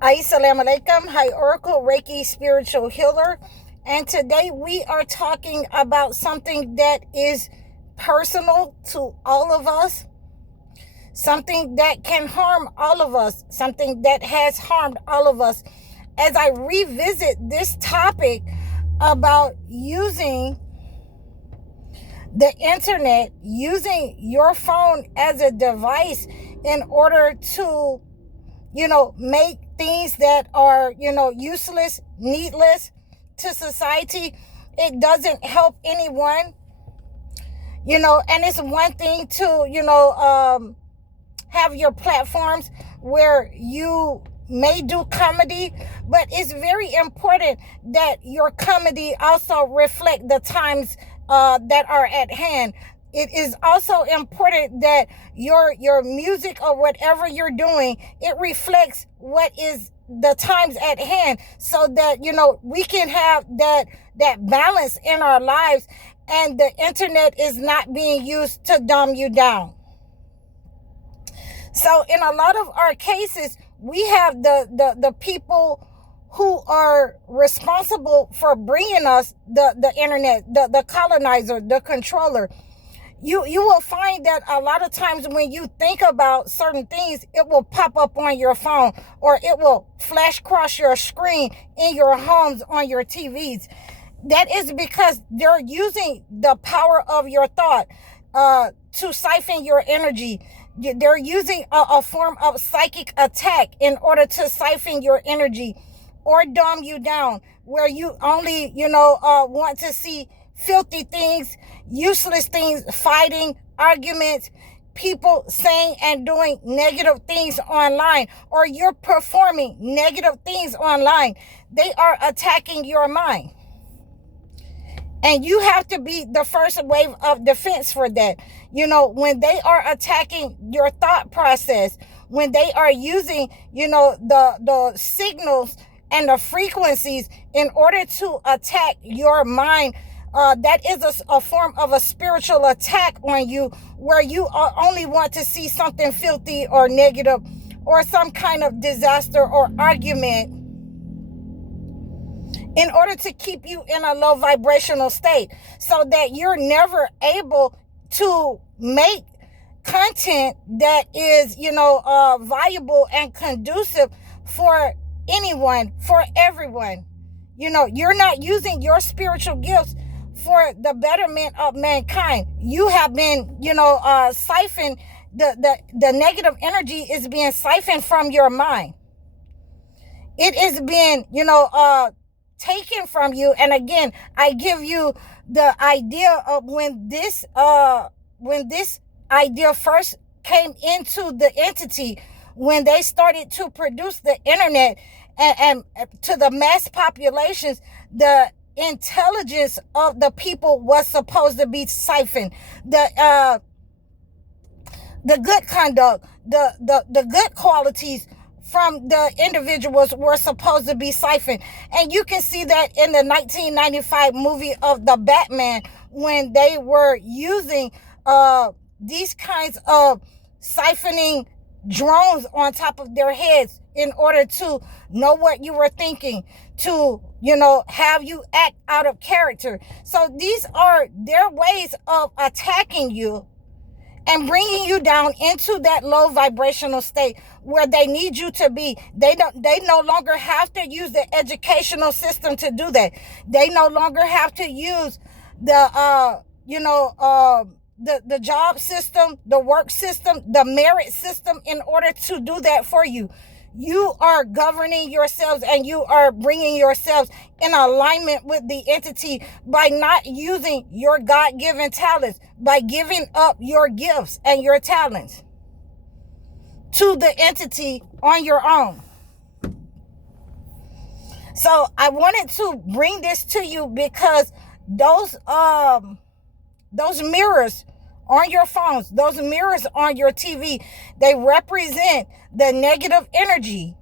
Assalamu alaikum. Hi, Oracle Reiki Spiritual Healer. And today we are talking about something that is personal to all of us, something that can harm all of us, something that has harmed all of us. As I revisit this topic about using the internet, using your phone as a device in order to make things that are, useless, needless to society. It doesn't help anyone, and it's one thing to, have your platforms where you may do comedy, but it's very important that your comedy also reflect the times that are at hand. It is also important that your music or whatever you're doing, it reflects what is the times at hand, so that we can have that balance in our lives, and the internet is not being used to dumb you down. So in a lot of our cases, we have the people who are responsible for bringing us the internet, the colonizer, the controller. You will find that a lot of times when you think about certain things, it will pop up on your phone, or it will flash across your screen in your homes, on your TVs. That is because they're using the power of your thought to siphon your energy. They're using a form of psychic attack in order to siphon your energy or dumb you down, where you only want to see filthy things, useless things, fighting, arguments, people saying and doing negative things online, or you're performing negative things online. They are attacking your mind. And you have to be the first wave of defense for that. When they are attacking your thought process, when they are using, the signals and the frequencies in order to attack your mind, that is a form of a spiritual attack on you, where you only want to see something filthy or negative, or some kind of disaster or argument, in order to keep you in a low vibrational state, so that you're never able to make content that is, valuable and conducive for anyone, for everyone. You're not using your spiritual gifts for the betterment of mankind. You have been, siphoned. The negative energy is being siphoned from your mind. It is being, taken from you. And again, I give you the idea of when this idea first came into the entity, when they started to produce the internet and to the mass populations, the intelligence of the people was supposed to be siphoned. The good conduct, the good qualities from the individuals were supposed to be siphoned. And you can see that in the 1995 movie of the Batman, when they were using these kinds of siphoning drones on top of their heads in order to know what you were thinking, to have you act out of character. So these are their ways of attacking you and bringing you down into that low vibrational state where they need you to be. They no longer have to use the educational system to do that. They no longer have to use the job system, the work system, the merit system in order to do that for you. You are governing yourselves, and you are bringing yourselves in alignment with the entity by not using your God-given talents, by giving up your gifts and your talents to the entity on your own. So I wanted to bring this to you because those mirrors on your phones, those mirrors on your TV, they represent the negative energy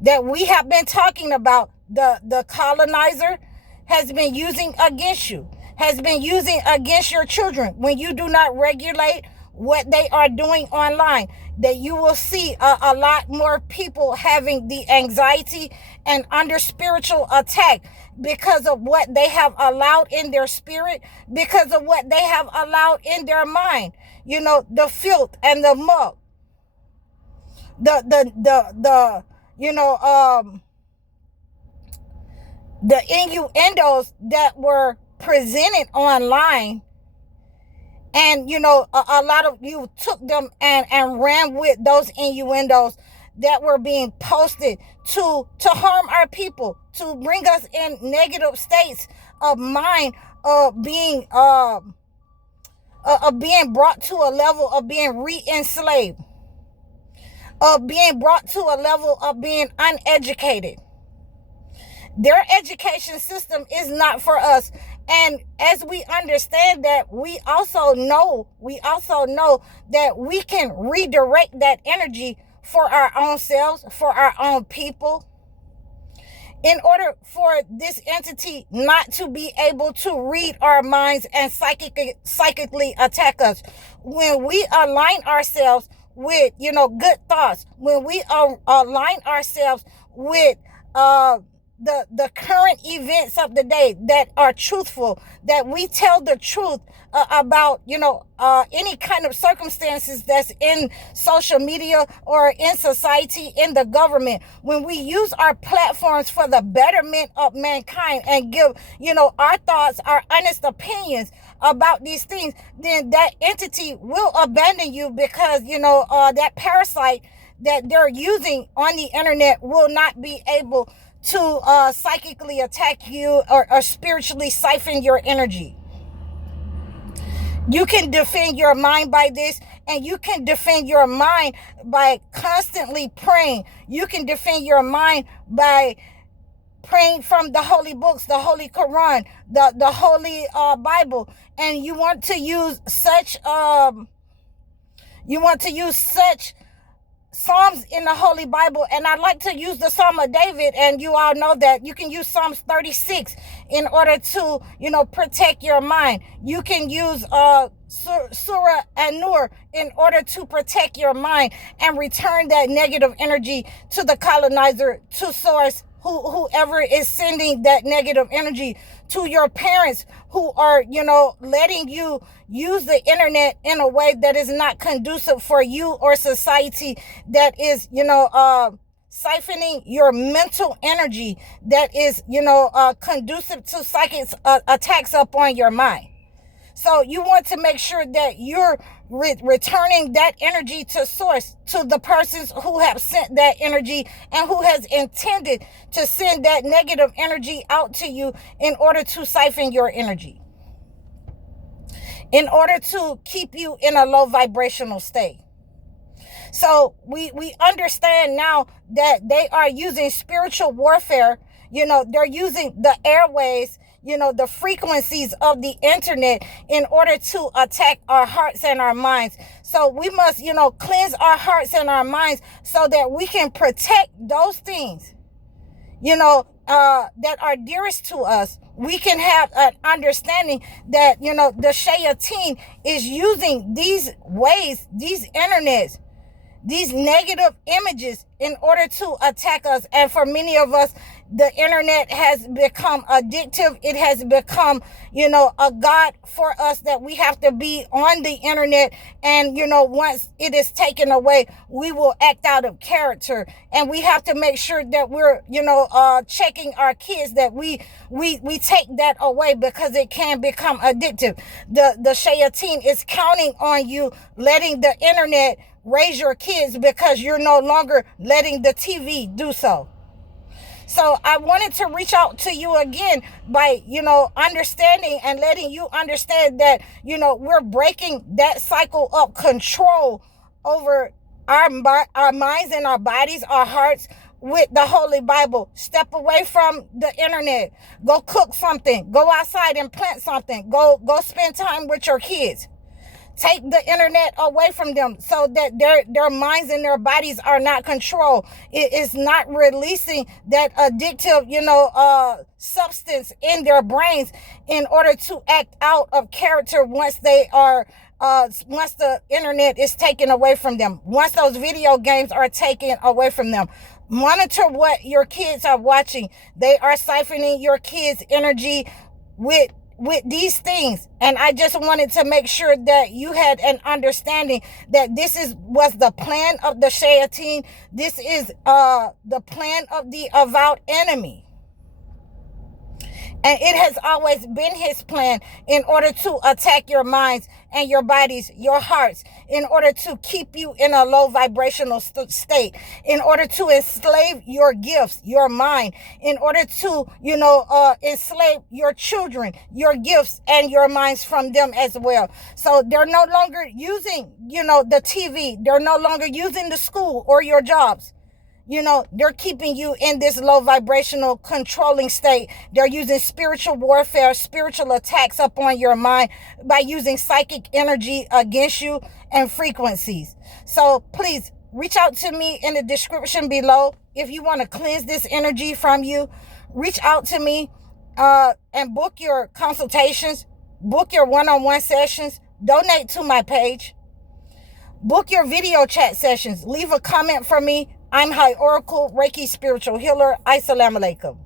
that we have been talking about. The colonizer has been using against you, has been using against your children when you do not regulate what they are doing online. that you will see a lot more people having the anxiety and under spiritual attack because of what they have allowed in their spirit, because of what they have allowed in their mind. You know, the filth and the muck, the you know, the innuendos that were presented online. And, you know, a lot of you took them and ran with those innuendos that were being posted to harm our people, to bring us in negative states of mind, of being brought to a level of being re-enslaved, of being brought to a level of being uneducated. Their education system is not for us. And as we understand that, we also know that we can redirect that energy for our own selves, for our own people, in order for this entity not to be able to read our minds and psychically attack us. When we align ourselves with, you know, good thoughts, when we align ourselves with the current events of the day that are truthful, that we tell the truth about, you know, any kind of circumstances that's in social media or in society, in the government, when we use our platforms for the betterment of mankind and give, you know, our thoughts, our honest opinions about these things, then that entity will abandon you, because, you know, that parasite that they're using on the internet will not be able to psychically attack you or spiritually siphon your energy. You can defend your mind by this, and you can defend your mind by constantly praying. You can defend your mind by praying from the holy books, the Holy Quran, the Holy Bible. And you want to use such Psalms in the Holy Bible, and I like to use the Psalm of David, and you all know that you can use Psalms 36 in order to, you know, protect your mind. You can use Surah An-Nur in order to protect your mind and return that negative energy to the colonizer, to source, whoever is sending that negative energy, to your parents who are, you know, letting you use the internet in a way that is not conducive for you or society, that is, you know, siphoning your mental energy, that is, you know, conducive to psychic attacks upon your mind. So you want to make sure that you're returning that energy to source, to the persons who have sent that energy and who has intended to send that negative energy out to you in order to siphon your energy, in order to keep you in a low vibrational state. So we understand now that they are using spiritual warfare. You know, they're using the airways, you know, the frequencies of the internet in order to attack our hearts and our minds. So we must, you know, cleanse our hearts and our minds so that we can protect those things, you know, that are dearest to us. We can have an understanding that, you know, the shayateen is using these ways, these internets, these negative images in order to attack us. And for many of us, the internet has become addictive. It has become, you know, a god for us, that we have to be on the internet. And, you know, once it is taken away, we will act out of character. And we have to make sure that we're, you know, checking our kids, that we take that away, because it can become addictive. The shayateen is counting on you letting the internet raise your kids, because you're no longer letting the TV do so. So I wanted to reach out to you again by, you know, understanding and letting you understand that, you know, we're breaking that cycle of control over our minds and our bodies, our hearts, with the Holy Bible. Step away from the internet. Go cook something. Go outside and plant something. Go spend time with your kids. Take the internet away from them so that their minds and their bodies are not controlled. It is not releasing that addictive, you know, substance in their brains in order to act out of character once they are once the internet is taken away from them, once those video games are taken away from them. Monitor what your kids are watching. They are siphoning your kids' energy with these things. And I just wanted to make sure that you had an understanding that this was the plan of the shayateen. This is the plan of the avowed enemy. And it has always been his plan in order to attack your minds and your bodies, your hearts, in order to keep you in a low vibrational state, in order to enslave your gifts, your mind, in order to, enslave your children, your gifts and your minds from them as well. So they're no longer using, the TV. They're no longer using the school or your jobs. They're keeping you in this low vibrational controlling state. They're using spiritual warfare, spiritual attacks upon your mind by using psychic energy against you and frequencies. So please reach out to me in the description below. If you want to cleanse this energy from you, reach out to me and book your consultations, book your one-on-one sessions, donate to my page, book your video chat sessions, leave a comment for me. I'm High Oracle, Reiki Spiritual Healer. Assalamu alaikum.